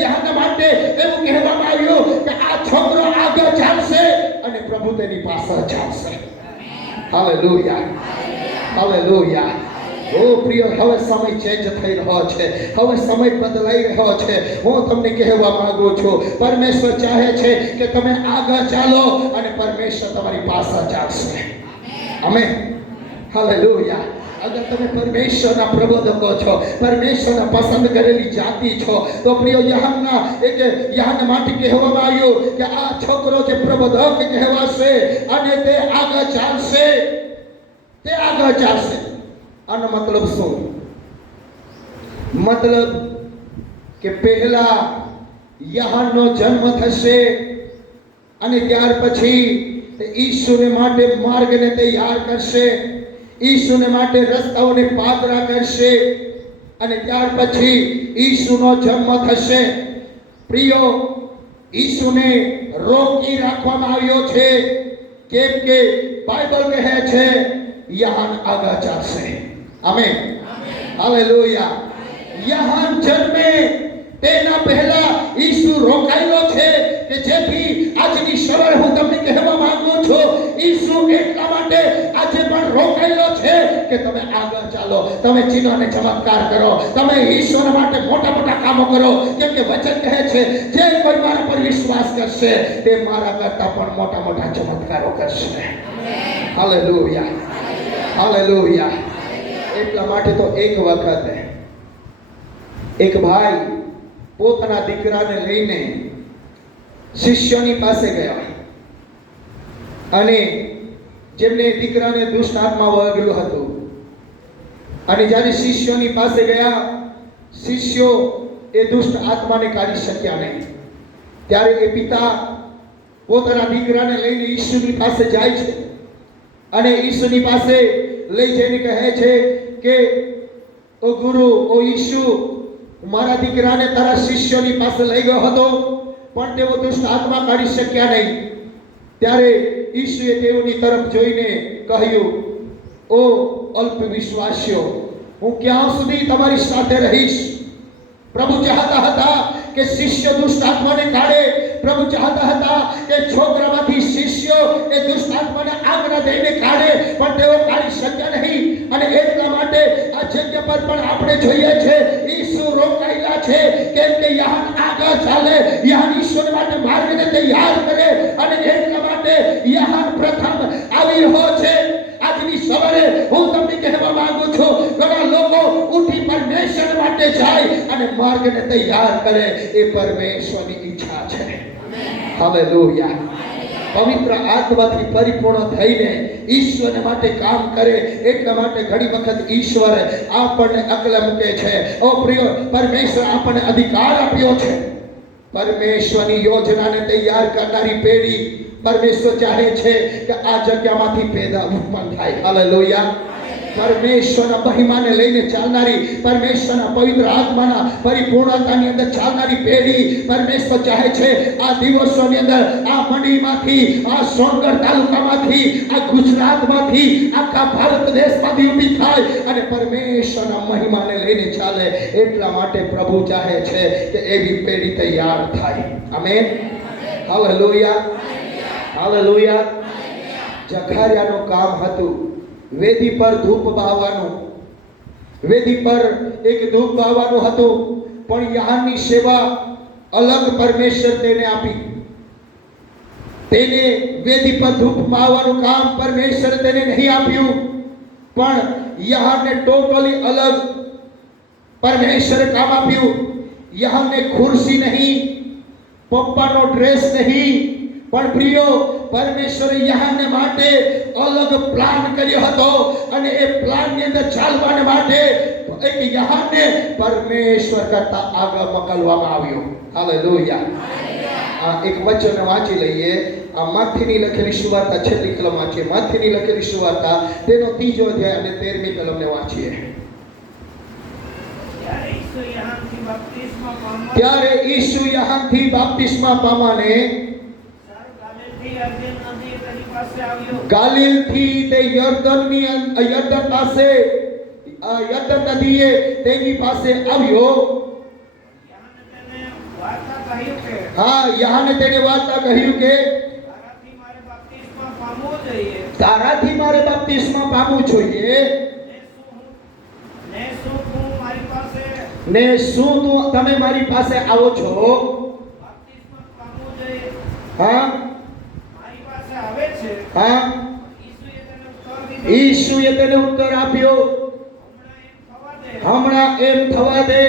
યહાના માટે એવું કહેવામાં આવ્યું કે આ છોકરો આગળ ચાલશે અને પ્રભુ તેની પાછળ ચાલશે. Hallelujah, hallelujah. ઓ પ્રિય, હવે સમય ચેન્જ થઈ રહ્યો છે, હવે સમય બદલાઈ રહ્યો છે. હું તમને કહેવા માંગુ છું, પરમેશ્વર ચાહે છે કે તમે આગળ ચાલો અને પરમેશ્વર તમારી પાસે ચાલશે. આમેન. હાલેલુયા. અગર તમે પરમેશ્વરના પ્રબોધકો છો, પરમેશ્વરના પસંદ કરેલી જાતિ છો, તો પ્રિય યહાના માટે કહેવામાં આવ્યું કે આ છોકરો જે પ્રબોધક કહેવાશે અને તે આગળ ચાલશે, તે આગળ ચાલશે. આનો મતલબ શું? મતલબ કે પહેલા યહાનનો જન્મ થશે અને ત્યાર પછી ઈસુને માટે માર્ગને તૈયાર કરશે, ઈસુને માટે રસ્તાઓને પાતળા કરશે અને ત્યાર પછી ઈસુનો જન્મ થશે. પ્રિયો, ઈસુને રોકી રાખવામાં આવ્યો છે કેમ કે બાઇબલ કહે છે યહાન આગળ ચાલશે. આમેન. હાલેલુયા. યહાન જન્મે તેના પહેલા ઈસુ રોકાયેલો છે કે જેથી આજની સવારે હું તમને કહેવા માંગુ છું, ઈસુ એટલા માટે આજે પણ રોકાયેલો છે કે તમે આગળ ચાલો, તમે ચિહ્ન અને ચમત્કાર કરો, તમે ઈશ્વર માટે મોટા મોટા કામો કરો, કેમ કે વચન કહે છે જે કોઈ મારા પર વિશ્વાસ કરશે તે મારા કરતા પણ મોટા મોટા ચમત્કારો કરશે. Hallelujah, hallelujah. એટલા માટે તો એક વખત એક ભાઈ પોતાના દીકરાને લઈને શિષ્યોની પાસે ગયા અને જેમને દીકરાને દુષ્ટ આત્મા વળગેલું હતું, અને જ્યારે શિષ્યોની પાસે ગયા, શિષ્યો એ દુષ્ટ આત્માને કાઢી શક્યા નહીં. ત્યારે એ પિતા પોતાના દીકરાને લઈને ઈસુની પાસે જાય છે અને ઈસુની પાસે લઈ જઈને કહે છે કે ઓ ગુરુ, ઓ ઈસુ, મારા દીકરાને તારા શિષ્યોની પાસે લઈ ગયો હતો પણ તેઓ દુષ્ટ આત્મા કાઢી શક્યા નહીં. ત્યારે ઈસુએ તેઓની તરફ જોઈને કહ્યું, ઓ અલ્પ વિશ્વાસીઓ, હું ક્યાં સુધી તમારી સાથે રહીશ? પ્રભુ ચાહતા હતા કે શિષ્ય દુષ્ટ આત્માને કાઢે. પ્રભુ ચાહતા હતા કે છોકરામાંથી શિષ્યો એ દુષ્ટ આત્માને આજ્ઞા દઈને કાઢે, પણ તેઓ કાઢી શક્યા નહીં. અને એટલા માટે આ જગ્યા પર પણ આપણે જોઈએ છે ઈસુ રોકાયેલા છે, કેમ કે યહાન આગળ ચાલે, યહાન ઈશ્વર માટે માર્ગને તૈયાર કરે, અને એટલા માટે યહાન પ્રથમ આવી રહ્યો છે. આજની સવારે હું તમને કહેવા માંગુ છું, ઘણા લોકો ઉઠી પરમેશ્વર માટે જાય અને માર્ગને તૈયાર કરે, એ પરમેશ્વરની ઈચ્છા છે. હાલેલુયા. પવિત્ર આત્માથી પરિપૂર્ણ થઈને ઈશ્વર માટે કામ કરે. એટલા માટે ઘણી વખત ઈશ્વર આપણને અકલ મૂકે છે. ઓ પ્રિય, પરમેશ્વર આપણને અધિકાર આપ્યો છે. પરમેશ્વરની યોજનાને તૈયાર કરનારી પેઢી પરમેશ્વર ચાહે છે કે આ જગ્યામાંથી પેદા ઉત્પન્ન થાય. હાલેલુયા. પરમેશ્વરના મહિમાને લઈને ચાલનારી, પરમેશ્વરના પવિત્ર આત્માના પરિપૂર્ણતાની અંદર ચાલનારી પેઢી પરમેશ્વર ચાહે છે આ દિવસોની અંદર આ મંડીમાંથી, આ સોનગઢ તાલુકામાંથી, આ ગુજરાતમાંથી, આખા ભારત દેશમાંથી ઊભી થાય અને પરમેશ્વરના મહિમાને લઈને ચાલે. એટલા માટે પ્રભુ ચાહે છે કે એવી પેઢી તૈયાર થાય. આમેન. Hallelujah, hallelujah. જખારિયાનું કામ હતું વેદી પર ધૂપ બાવવાનું. વેદી પર એક ધૂપ બાવવાનું હતું, પણ યહાનની સેવા અલગ પરમેશ્વર તેને આપી. તેને વેદી પર ધૂપ બાવવાનું કામ પરમેશ્વર તેને નહીં આપ્યું, પણ યહાનને ટોટલી અલગ પરમેશ્વર કામ આપ્યું. યહાનને ખુરશી નહીં, પપ્પાનો ડ્રેસ નહીં, પણ પ્રિયો, પરમેશ્વરે યહાનને માટે અલગ પ્લાન કર્યો હતો, અને એ પ્લાનની અંદર ચાલવાને માટે એક યહાનને પરમેશ્વર કરતા આગળ મોકલવામાં આવ્યો. હાલેલુયા. આ એક વચન વાંચી લઈએ. આ માથીની લખેલી સુવાર્તા, છેલ્લી કલમ વાંચીએ. માથીની લખેલી સુવાર્તા તેનો 3 અધ્યાય અને 13મી કલમને વાંચીએ. ત્યારે ઈસુ યહાનથી બાપ્તિસ્મા પામાને ગાલિલથી તે યર્દન પાસે, યર્દન નદીએ તેની પાસે આવ્યો. હા, યહાને તેને વાર્તા કહ્યું કે તારાથી મારે બાપ્તિસ્મા પામવું જોઈએ, ને શું તમે મારી પાસે આવો છો? હા, હા. ઈસુએ તેને ઉત્તર આપ્યો, હમણાં એમ થવા દે,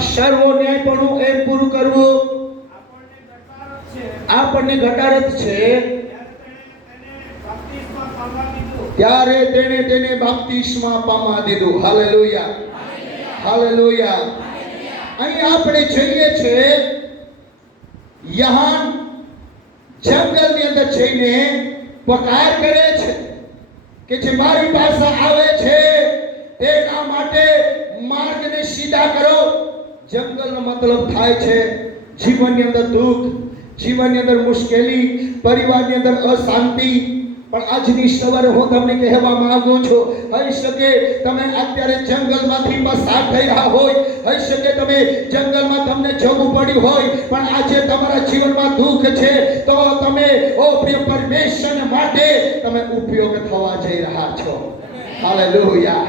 સર્વ ન્યાયપણું એમ પૂરું કરવું આપણને ઘટાડત છે. ત્યારે તેને બાપ્તિસ્મા પામવા દીધું. Hallelujah, hallelujah. અહીં આપણે જોઈએ છે યહાન જંગલની અંદર જઈને પકાર કરે છે કે જે મારી પાસે આવે છે તેના માટે માર્ગને સીધા કરો. જંગલનો મતલબ થાય છે જીવનની અંદર દુઃખ, જીવનની અંદર મુશ્કેલી, પરિવારની અંદર અશાંતિ, પણ આજની સવારે હું તમને કહેવા માંગુ છું, હોઈ શકે તમે અત્યારે જંગલમાંથી પસાર થઈ રહ્યા હોય, હોઈ શકે તમે જંગલમાં તમને જવું પડ્યું હોય, પણ આજે તમારા જીવનમાં દુઃખ છે, તો તમે ઓ પ્રિય પરમેશ્વર માટે તમે ઉપયોગ થવા જઈ રહ્યા છો. હાલેલુયા.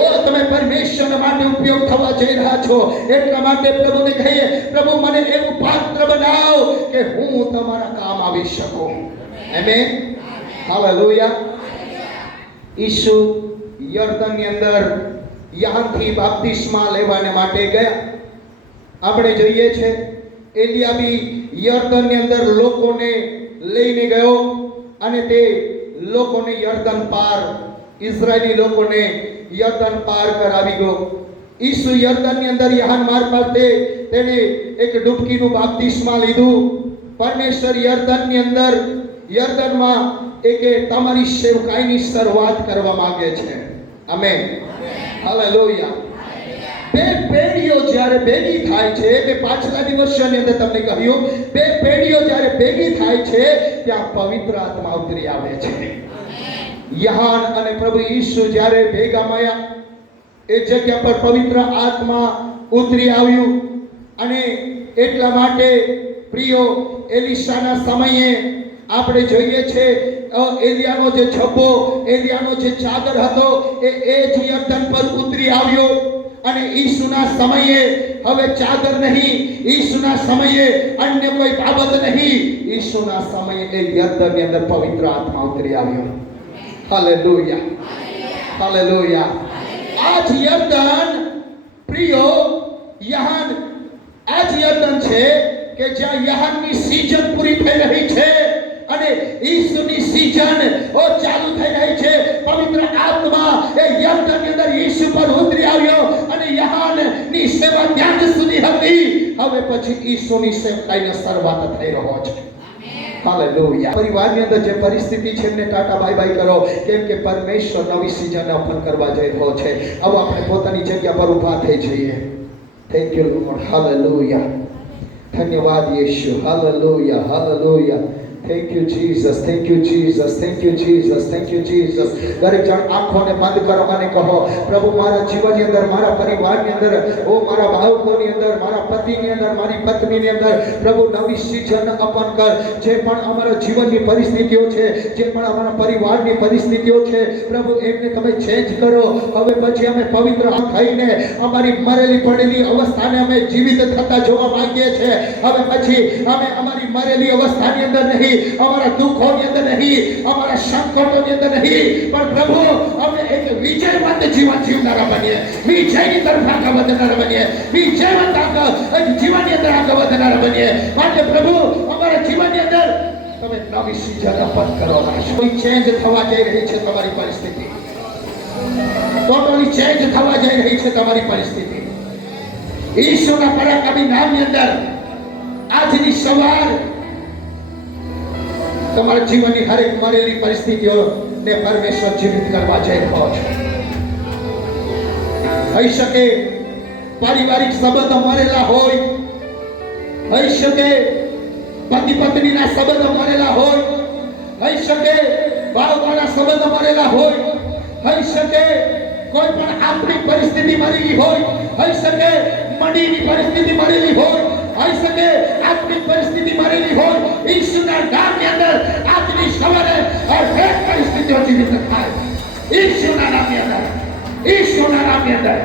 ઓ તમે પરમેશ્વર માટે ઉપયોગ થવા જઈ રહ્યા છો. એટલા માટે પ્રભુને કહીએ, પ્રભુ મને એવું પાત્ર બનાવો કે હું તમારા કામ આવી શકું. આમેન. હાલેલુયા. ઈસુ યર્દનની અંદર યહાનથી બાપ્તિસ્મા લેવાને માટે ગયા. આપણે જોઈએ છે એલિયા બી યર્દનની અંદર લોકોને લઈને ગયો અને તે લોકોને યર્દન પાર, ઇઝરાયલી લોકોને યર્દન પાર કરાવી ગયો. ઈસુ યર્દનની અંદર યહાન મારફતે તેણે એક ડૂબકીનું બાપ્તિસ્મા લીધું. પરમેશ્વર યર્દનની અંદર યર્દનમાં એકે તમારી સેવકાઈની શરૂઆત કરવા માંગે છે. આમેન. હાલેલુયા. બે પેઢીઓ જ્યારે ભેગી થાય છે, કે પાછલા દિવસોની અંદર તમને કહ્યું, બે પેઢીઓ જ્યારે ભેગી થાય છે ત્યાં પવિત્ર આત્મા ઉતરી આવે છે. યહાન અને પ્રભુ ઈસુ જ્યારે ભેગા મળ્યા, એ જગ્યા પર પવિત્ર આત્મા ઉતરી આવ્યું. અને એટલા માટે પ્રિયો એલિશાના સમયે આપણે જોઈએ છે એલિયાનો જે છબ્બો, એલિયાનો જે ચાદર હતો એ જ યર્દન પર ઉતરી આવ્યો. અને ઈસુના સમયે હવે ચાદર નહીં, ઈસુના સમયે અન્ય કોઈ બાબત નહીં, ઈસુના સમયે એ યર્દનની અંદર પવિત્ર આત્મા ઉતરી આવ્યો. હાલેલુયા. હાલેલુયા. આજ યર્દન પ્રિયો યહાન, આજ યર્દન છે કે જ્યાં યહાનની સીઝન પૂરી થઈ રહી છે અને ઈસુની સીઝન ચાલુ થઈ રહી છે. પવિત્ર આત્મા એ યર્દનની અંદર ઈસુ પર ઉતરી આવ્યો અને યહાનની સેવા ત્યાં જ સુધી હતી. હવે પછી ઈસુની સેવકાઈની શરૂઆત થઈ રહ્યો છે. હાલેલુયા. પરિવારની અંદર જે પરિસ્થિતિ છે એમને ટાટા બાય બાય કરો, કેમ કે પરમેશ્વર નવી સીઝન ઓપન કરવા જઈ રહ્યો છે. હવે આપણે પોતાની જગ્યા પર ઊભા થઈ જઈએ. Thank you lord. હાલેલુયા. ધન્યવાદ Yeshu. Hallelujah. Hallelujah. Thank you Jesus. Thank you Jesus. Thank you Jesus. Thank you Jesus. દરેક જણ આંખોને બંધ કરો અને કહો, પ્રભુ મારા જીવનની અંદર, મારા પરિવારની અંદર, ઓ મારા બાળકોની અંદર, મારા પતિની અંદર, મારી પત્નીની અંદર પ્રભુ નવી સીઝન અપન કર. જે પણ અમારા જીવનની પરિસ્થિતિઓ છે, જે પણ અમારા પરિવારની પરિસ્થિતિઓ છે, પ્રભુ એમને તમે ચેન્જ કરો. હવે પછી અમે પવિત્ર થઈને અમારી મરેલી પડેલી અવસ્થાને અમે જીવિત થતા જોવા માંગીએ છીએ. હવે પછી અમે અમારી મરેલી અવસ્થાની અંદર નહીં, અમારા દુઃખોની અંદર નહીં, અમારા સંકટોની અંદર નહીં, પણ પ્રભુ અમે એક વિજયવંત જીવન જીવનારા બનીએ, વિજયની તરફ આગળ વધનારા બનીએ, વિજયવંત જીવનની અંદર આગળ વધનારા બનીએ. માટે પ્રભુ અમારા જીવનની અંદર તમે નવી સીઝન અપન કરો. ચેન્જ થવા જઈ રહી છે તમારી પરિસ્થિતિ, ટોટલી ચેન્જ થવા જઈ રહી છે તમારી પરિસ્થિતિ. ઈશ્વરના પરાક્રમી નામની અંદર આજની સવાર તમારા જીવનની હરેક મરેલી પરિસ્થિતિઓને પરમેશ્વર જીવિત કરવા જઈ રહ્યો છે. હોઈ શકે પારિવારિક સંબંધો મરેલા હોય, હોઈ શકે પતિ પત્નીના સંબંધો મરેલા હોય, હોઈ શકે ભાવના સંબંધો મરેલા હોય, હોઈ શકે કોઈ પણ આપણી પરિસ્થિતિ મરેલી હોય, હોઈ શકે મંડીની પરિસ્થિતિ મરેલી હોય, હોઈ શકે આત્મિક પરિસ્થિતિ મરેલી હોય. ઈસુના નામની અંદર આજની સવારે હરેક પરિસ્થિતિઓ જીવિત થાય. ઈસુના નામની અંદર, ઈસુના નામની અંદર